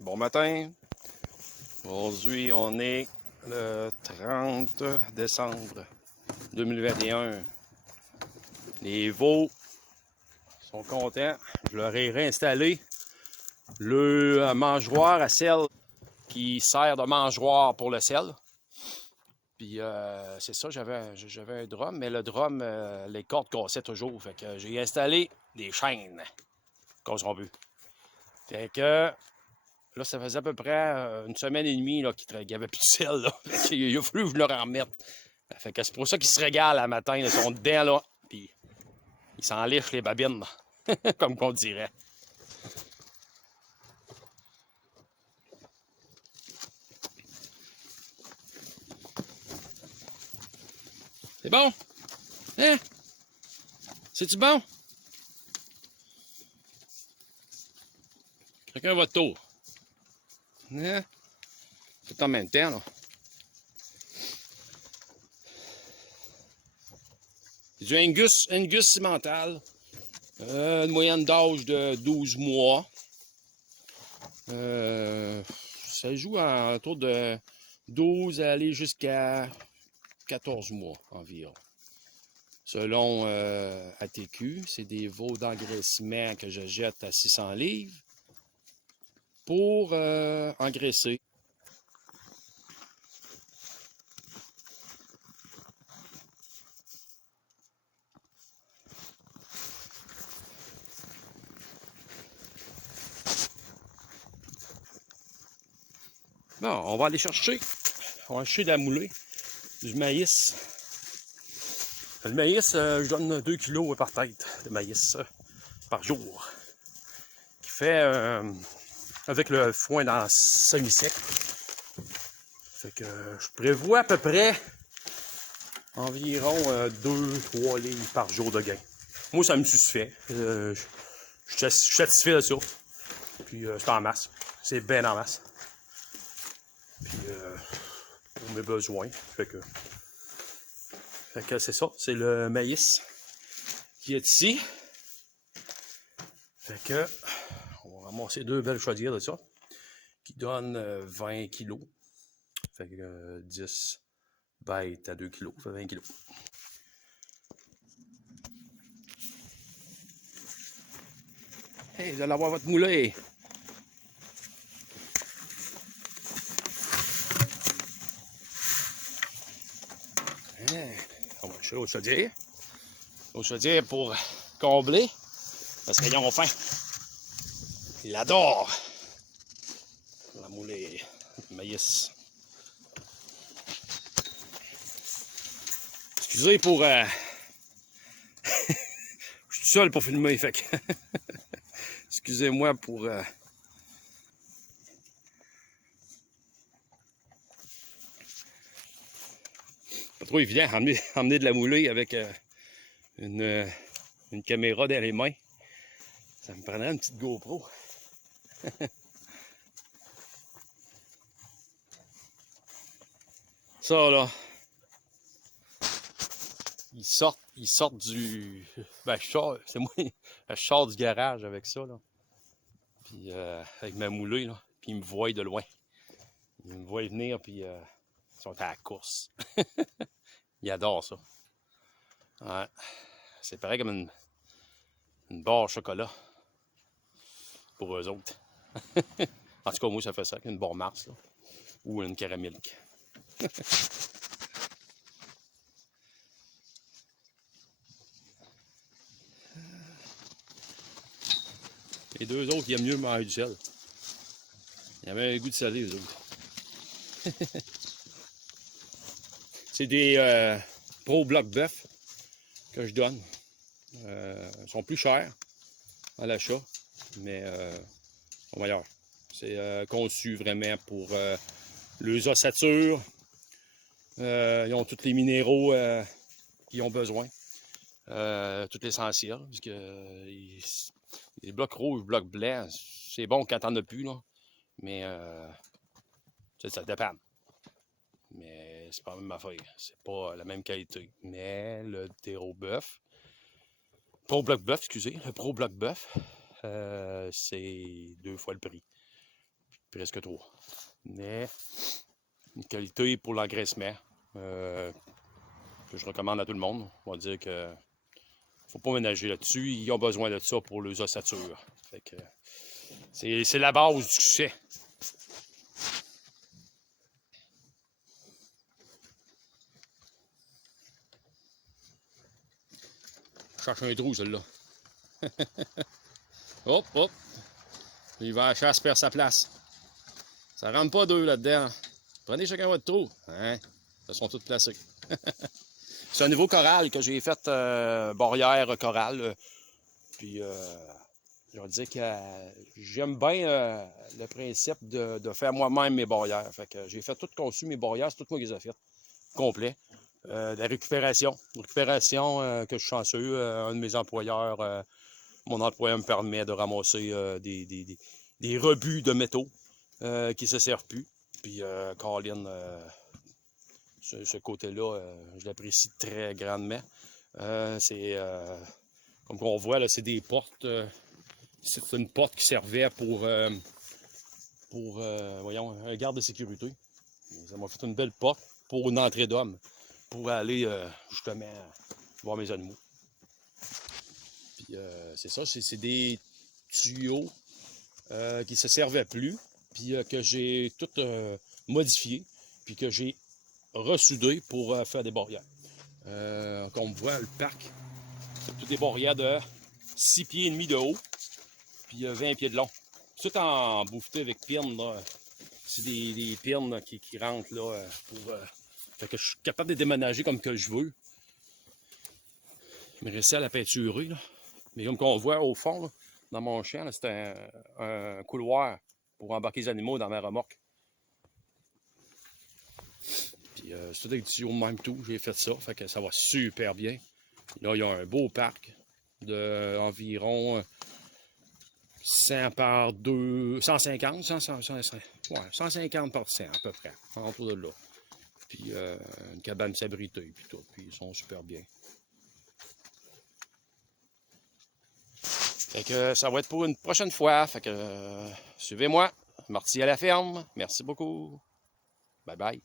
Bon matin. Aujourd'hui, on est le 30 décembre 2021. Les veaux sont contents. Je leur ai réinstallé le mangeoire à sel qui sert de mangeoire pour le sel. Puis c'est ça, j'avais un drum, mais le drum, les cordes cassaient toujours. Fait que j'ai installé des chaînes, comme on veut. Fait que là, ça faisait à peu près une semaine et demie qu'il n'y avait plus de sel. Là. Il a fallu que je leur en remette. Fait que c'est pour ça qu'ils se régalent à matin. Ils sont dedans, là. Puis ils s'en lèchent les babines, comme qu'on dirait. C'est bon? Hein? C'est-tu bon? Chacun votre tour. Hein? C'est en même temps, là. C'est du Angus cimental. Une moyenne d'âge de 12 mois. Ça joue autour de 12 à aller jusqu'à 14 mois environ. Selon ATQ, c'est des veaux d'engraissement que je jette à 600 livres pour engraisser. Bon, on va aller chercher. On va chercher de la moulée, du maïs. Le maïs, je donne 2 kilos par tête de maïs par jour. Qui fait, avec le foin dans semi-sec. Fait que je prévois à peu près environ 2-3 livres par jour de gain. Moi, ça me suffit. Je suis satisfait de ça. Puis c'est en masse. C'est bien en masse. Puis pour mes besoins. Fait que c'est ça. C'est le maïs qui est ici. Fait que on va ramasser 2 belles chaudières de ça. Qui donnent 20 kilos. Fait que 10 bêtes à 2 kilos. Ça fait 20 kilos. Hey, vous allez avoir votre moulée. On va chercher l'autre chaudière. L'autre chaudière pour combler. Parce qu'ils ont faim. Ils l'adorent. La moulée. Le maïs. Excusez pour... je suis tout seul pour filmer, fait que... Excusez-moi pour... Pas trop évident emmener de la moulée avec une caméra dans les mains. Ça me prendrait une petite GoPro. Ça, là... Ils sortent du... Ben, c'est moi, je sors du garage avec ça, là. Puis avec ma moulée, là. Puis ils me voient de loin. Ils me voient venir, puis ils sont à la course. Ils adorent ça. Ouais. C'est pareil comme une barre au chocolat. Pour eux autres. En tout cas, moi, ça fait ça, une barre Mars, là. Ou une caramilk. Les deux autres, ils aiment mieux manger du sel. Ils avaient un goût de salé, les autres. C'est des Pro Bloc Bœuf que je donne. Ils sont plus chers à l'achat, mais sont meilleurs. C'est conçu vraiment pour les ossature. Ils ont tous les minéraux qu'ils ont besoin. Tout l'essentiel. Parce que les blocs rouges, blocs blancs, c'est bon quand t'en as plus, là. Mais ça dépend. Mais c'est pas la même affaire. C'est pas la même qualité. Mais le terreau bœuf, Pro Bloc Bœuf, excusez, le Pro Bloc Bœuf, c'est 2 fois le prix. presque 3. Mais une qualité pour l'engraissement que je recommande à tout le monde. On va dire que faut pas ménager là-dessus. Ils ont besoin de ça pour les ossatures. Fait que c'est la base du succès. Je cherche un trou, celle-là. Hop, hop. Il va à la chasse, perd sa place. Ça rentre pas deux là-dedans. Prenez chacun votre trou. Hein? Ils sont tous placés. C'est un nouveau corral que j'ai fait, barrière corral. Puis, je vais dire que j'aime bien le principe de faire moi-même mes barrières. Fait que j'ai fait tout conçu, mes barrières, c'est tout moi qui les ai faites. Complet. La récupération. Récupération que je suis chanceux. Un de mes employeurs, mon employeur me permet de ramasser des rebuts de métaux qui ne se servent plus. Puis, Colin, ce côté-là, je l'apprécie très grandement. C'est, comme on voit, là, c'est des portes. C'est une porte qui servait pour voyons, un garde de sécurité. Ça m'a fait une belle porte pour une entrée d'homme, pour aller justement voir mes animaux. Puis c'est ça, c'est des tuyaux qui ne se servaient plus, puis que j'ai tout modifié, puis que j'ai ressoudé pour faire des barrières. Comme on voit, le parc, c'est tout des barrières de 6 pieds et demi de haut, puis 20 pieds de long. Tout en bouffeté avec pine, là. C'est des pines qui rentrent là pour. Fait que je suis capable de déménager comme que je veux. Il me restait à la peinturer, là. Mais comme on voit au fond, là, dans mon champ, c'est un couloir pour embarquer les animaux dans ma remorque. Puis c'est tout avec du tuyau de même tout, j'ai fait ça, fait que ça va super bien. Là, il y a un beau parc d'environ 100 par 2, 150, 150 par 100 à peu près, entre de là. Puis une cabane s'abriter, puis tout, puis ils sont super bien. Fait que ça va être pour une prochaine fois, fait que suivez-moi, Marty à la ferme, merci beaucoup, bye bye.